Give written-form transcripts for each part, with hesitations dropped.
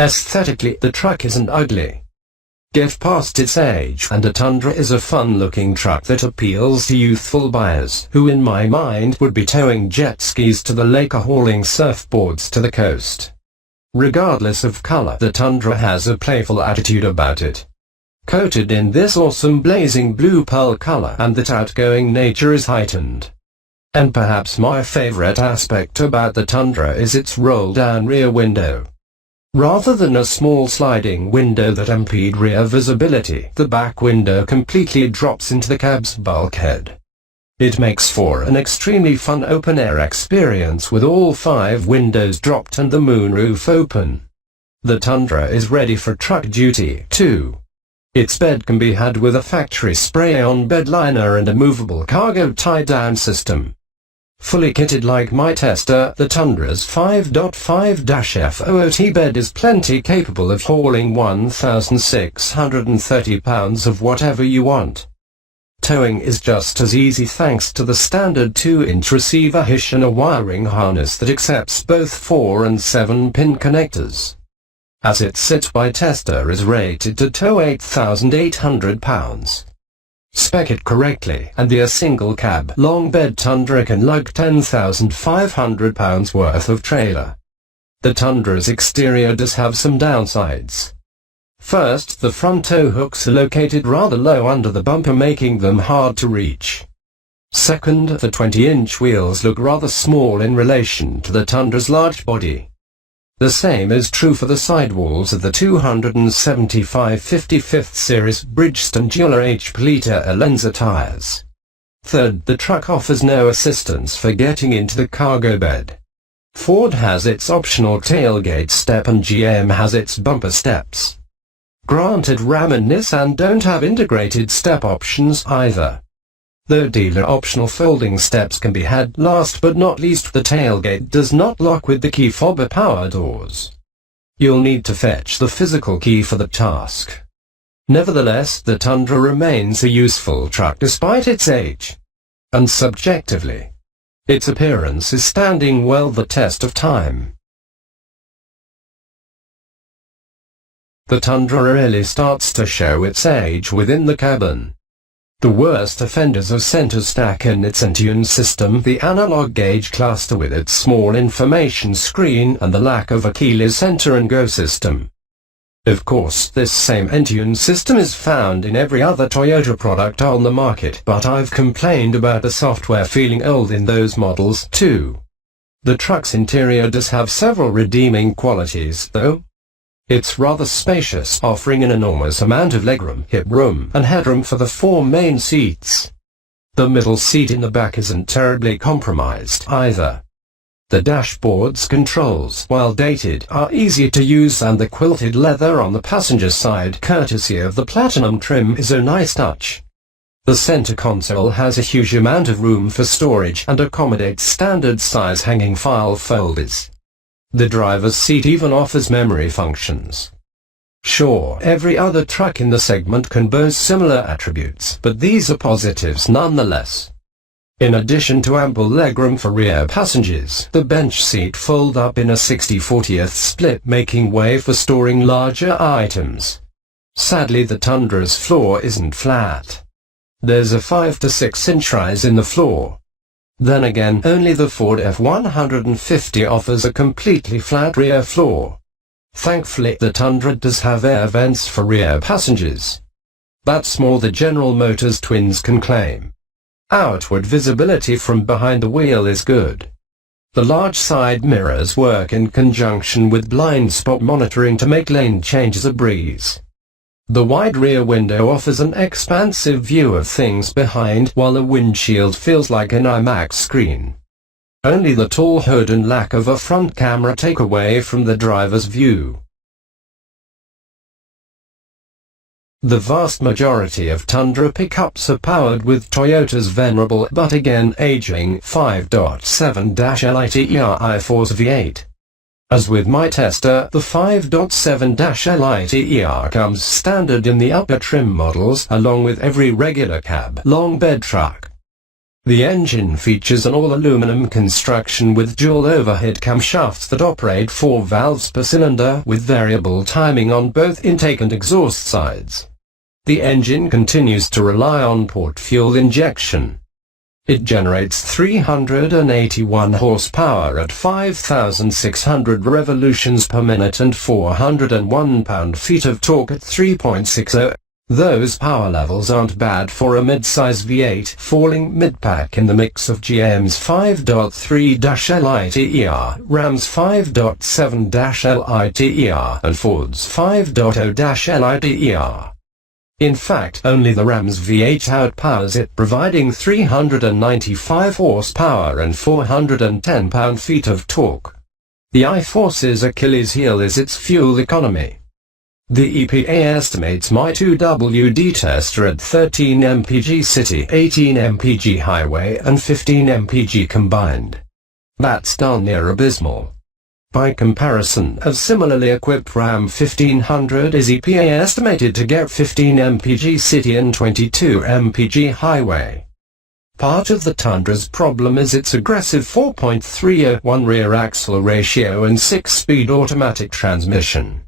Aesthetically, the truck isn't ugly. Get past its age and the Tundra is a fun-looking truck that appeals to youthful buyers who in my mind would be towing jet skis to the lake or hauling surfboards to the coast. Regardless of color, the Tundra has a playful attitude about it. Coated in this awesome blazing blue pearl color, and that outgoing nature is heightened. And perhaps my favorite aspect about the Tundra is its roll-down rear window. Rather than a small sliding window that impede rear visibility, the back window completely drops into the cab's bulkhead. It makes for an extremely fun open-air experience with all 5 windows dropped and the moonroof open. The Tundra is ready for truck duty, too. Its bed can be had with a factory spray-on bed liner and a movable cargo tie-down system. Fully kitted like my tester, the Tundra's 5.5-FOOT bed is plenty capable of hauling 1,630 pounds of whatever you want. Towing is just as easy thanks to the standard 2-inch receiver hitch and a wiring harness that accepts both 4 and 7-pin connectors. As it sits, my tester is rated to tow 8,800 pounds. Spec it correctly, and the single cab long bed Tundra can lug 10,500 pounds worth of trailer. The Tundra's exterior does have some downsides. First, the front tow hooks are located rather low under the bumper, making them hard to reach. Second, the 20-inch wheels look rather small in relation to the Tundra's large body. The same is true for the sidewalls of the 275 55th Series Bridgestone Dual H-Plita Alenza tires. Third, the truck offers no assistance for getting into the cargo bed. Ford has its optional tailgate step and GM has its bumper steps. Granted, Ram and Nissan don't have integrated step options either. Though dealer optional folding steps can be had. Last but not least, the tailgate does not lock with the key fob or power doors. You'll need to fetch the physical key for the task. Nevertheless, the Tundra remains a useful truck despite its age. And subjectively, its appearance is standing well the test of time. The Tundra really starts to show its age within the cabin. The worst offenders are center stack and its Entune system, the analog gauge cluster with its small information screen, and the lack of a keyless enter and go system. Of course, this same Entune system is found in every other Toyota product on the market, but I've complained about the software feeling old in those models too. The truck's interior does have several redeeming qualities, though. It's rather spacious, offering an enormous amount of legroom, hip room, and headroom for the 4 main seats. The middle seat in the back isn't terribly compromised either. The dashboard's controls, while dated, are easy to use, and the quilted leather on the passenger side, courtesy of the Platinum trim, is a nice touch. The center console has a huge amount of room for storage and accommodates standard size hanging file folders. The driver's seat even offers memory functions. Sure, every other truck in the segment can boast similar attributes, but these are positives nonetheless. In addition to ample legroom for rear passengers, the bench seat folds up in a 60/40th split, making way for storing larger items. Sadly, the Tundra's floor isn't flat. There's a 5 to 6 inch rise in the floor. Then again, only the Ford F-150 offers a completely flat rear floor. Thankfully, the Tundra does have air vents for rear passengers. That's more than General Motors twins can claim. Outward visibility from behind the wheel is good. The large side mirrors work in conjunction with blind spot monitoring to make lane changes a breeze. The wide rear window offers an expansive view of things behind, while the windshield feels like an IMAX screen. Only the tall hood and lack of a front camera take away from the driver's view. The vast majority of Tundra pickups are powered with Toyota's venerable but again aging 5.7-LITER i-Force V8. As with my tester, the 5.7-LITER comes standard in the upper trim models, along with every regular cab long bed truck. The engine features an all-aluminum construction with dual overhead camshafts that operate 4 valves per cylinder with variable timing on both intake and exhaust sides. The engine continues to rely on port fuel injection. It generates 381 horsepower at 5,600 revolutions per minute and 401 pound-feet of torque at 3.60. Those power levels aren't bad for a mid-size V8, falling mid-pack in the mix of GM's 5.3-LITER, Ram's 5.7-LITER, and Ford's 5.0-LITER. In fact, only the Ram's V8 outpowers it, providing 395 horsepower and 410 pound-feet of torque. The I-Force's Achilles heel is its fuel economy. The EPA estimates my 2WD tester at 13 mpg city, 18 mpg highway and 15 mpg combined. That's darn near abysmal. By comparison, a similarly equipped Ram 1500 is EPA estimated to get 15 mpg city and 22 mpg highway. Part of the Tundra's problem is its aggressive 4.301 rear axle ratio and 6-speed automatic transmission.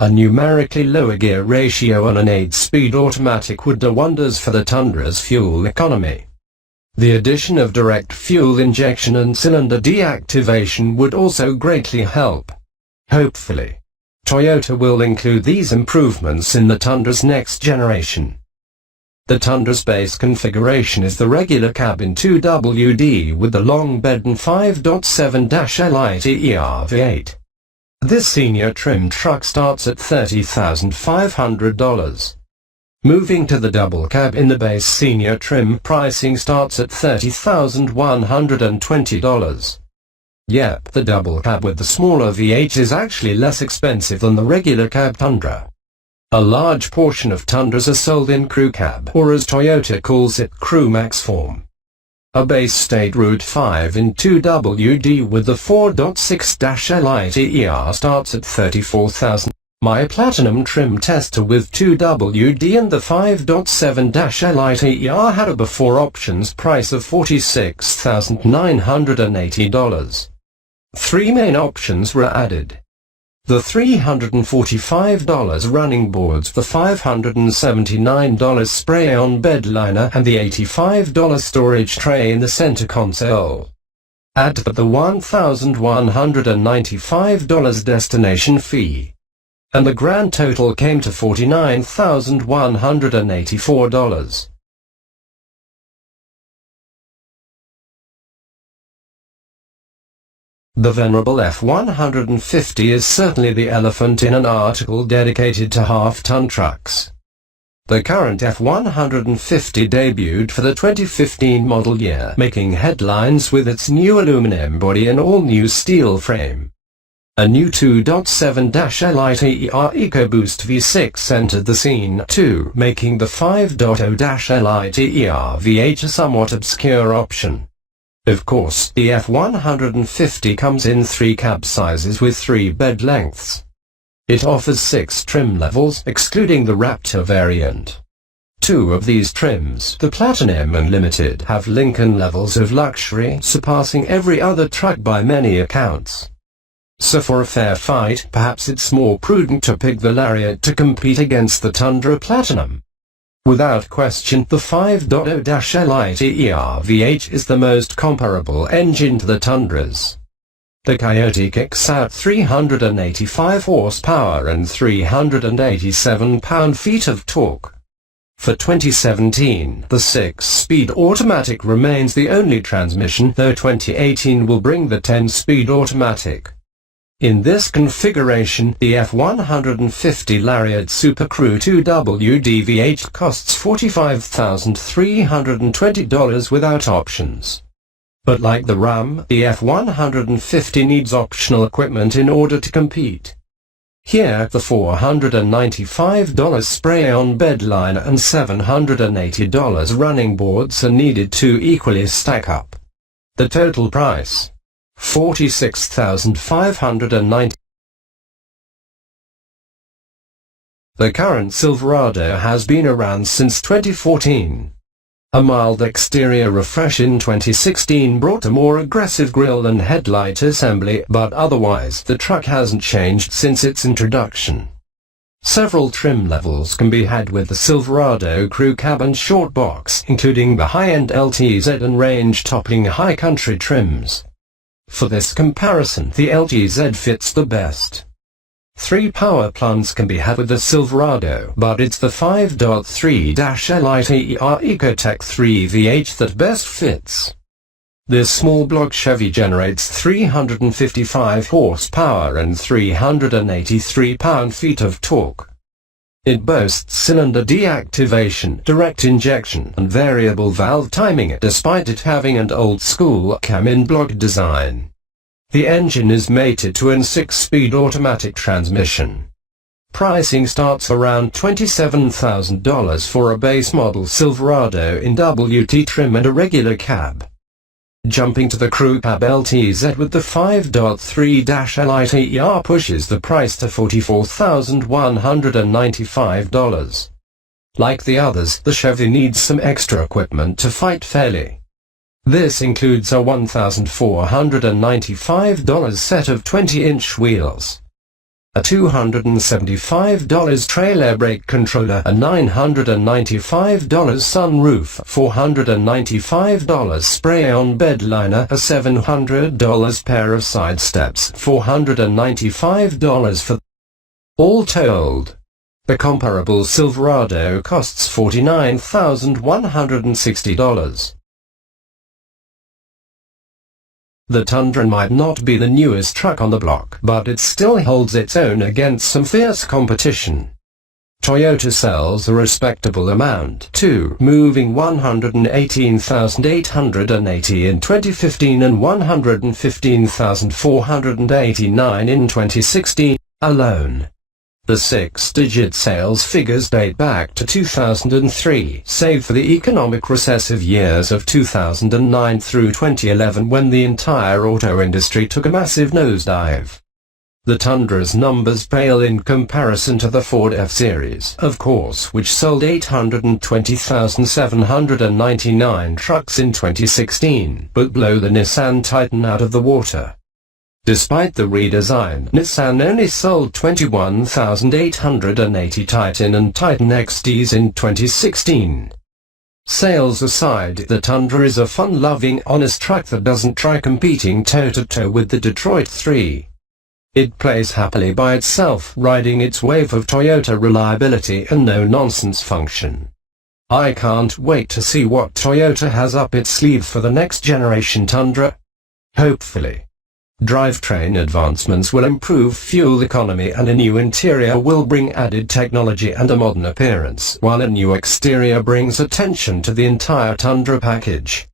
A numerically lower gear ratio on an 8-speed automatic would do wonders for the Tundra's fuel economy. The addition of direct fuel injection and cylinder deactivation would also greatly help. Hopefully, Toyota will include these improvements in the Tundra's next generation. The Tundra's base configuration is the regular cabin 2WD with the long bed and 5.7-LITER V8. This senior trim truck starts at $30,500. Moving to the double cab in the base senior trim, pricing starts at $30,120. Yep, the double cab with the smaller V8 is actually less expensive than the regular cab Tundra. A large portion of Tundras are sold in crew cab, or as Toyota calls it, crew max form. A base state Route 5 in 2WD with the 4.6-LITER starts at $34,000. My Platinum trim tester with 2WD and the 5.7-LITER had a before options price of $46,980. 3 main options were added. The $345 running boards, the $579 spray-on bed liner, and the $85 storage tray in the center console. Add the $1,195 destination fee, and the grand total came to $49,184. The venerable F-150 is certainly the elephant in an article dedicated to half-ton trucks. The current F-150 debuted for the 2015 model year, making headlines with its new aluminum body and all-new steel frame. A new 2.7-LITER EcoBoost V6 entered the scene too, making the 5.0-LITER V8 a somewhat obscure option. Of course, the F-150 comes in 3 cab sizes with 3 bed lengths. It offers 6 trim levels, excluding the Raptor variant. 2 of these trims, the Platinum and Limited, have Lincoln levels of luxury, surpassing every other truck by many accounts. So for a fair fight, perhaps it's more prudent to pick the Lariat to compete against the Tundra Platinum. Without question, the 5.0-LITER V8 is the most comparable engine to the Tundras. The Coyote kicks out 385 horsepower and 387 pound-feet of torque. For 2017, the 6-speed automatic remains the only transmission, though 2018 will bring the 10-speed automatic. In this configuration, the F-150 Lariat Super Crew 2WD V8 costs $45,320 without options. But like the Ram, the F-150 needs optional equipment in order to compete. Here, the $495 spray-on bed liner and $780 running boards are needed to equally stack up. The total price: $46,590. The current Silverado has been around since 2014. A mild exterior refresh in 2016 brought a more aggressive grille and headlight assembly, but otherwise the truck hasn't changed since its introduction. Several trim levels can be had with the Silverado Crew Cab and Short Box, including the high-end LTZ and range-topping High Country trims. For this comparison, the LTZ fits the best. 3 power plants can be had with the Silverado, but it's the 5.3-LITER Ecotec 3 V8 that best fits. This small block Chevy generates 355 horsepower and 383 pound-feet of torque. It boasts cylinder deactivation, direct injection, and variable valve timing, despite it having an old-school cam-in-block design. The engine is mated to an 6-speed automatic transmission. Pricing starts around $27,000 for a base model Silverado in WT trim and a regular cab. Jumping to the Crew Cab LTZ with the 5.3-LITER pushes the price to $44,195. Like the others, the Chevy needs some extra equipment to fight fairly. This includes a $1,495 set of 20-inch wheels, a $275 trailer brake controller, a $995 sunroof, $495 spray-on bed liner, a $700 pair of side steps, $495 for. All told, the comparable Silverado costs $49,160. The Tundra might not be the newest truck on the block, but it still holds its own against some fierce competition. Toyota sells a respectable amount, too, moving 118,880 in 2015 and 115,489 in 2016 alone. The 6-digit sales figures date back to 2003, save for the economic recessive years of 2009 through 2011 when the entire auto industry took a massive nosedive. The Tundra's numbers pale in comparison to the Ford F-Series, of course, which sold 820,799 trucks in 2016, but blow the Nissan Titan out of the water. Despite the redesign, Nissan only sold 21,880 Titan and Titan XDs in 2016. Sales aside, the Tundra is a fun-loving, honest truck that doesn't try competing toe-to-toe with the Detroit 3. It plays happily by itself, riding its wave of Toyota reliability and no-nonsense function. I can't wait to see what Toyota has up its sleeve for the next generation Tundra. Hopefully, drivetrain advancements will improve fuel economy and a new interior will bring added technology and a modern appearance, while a new exterior brings attention to the entire Tundra package.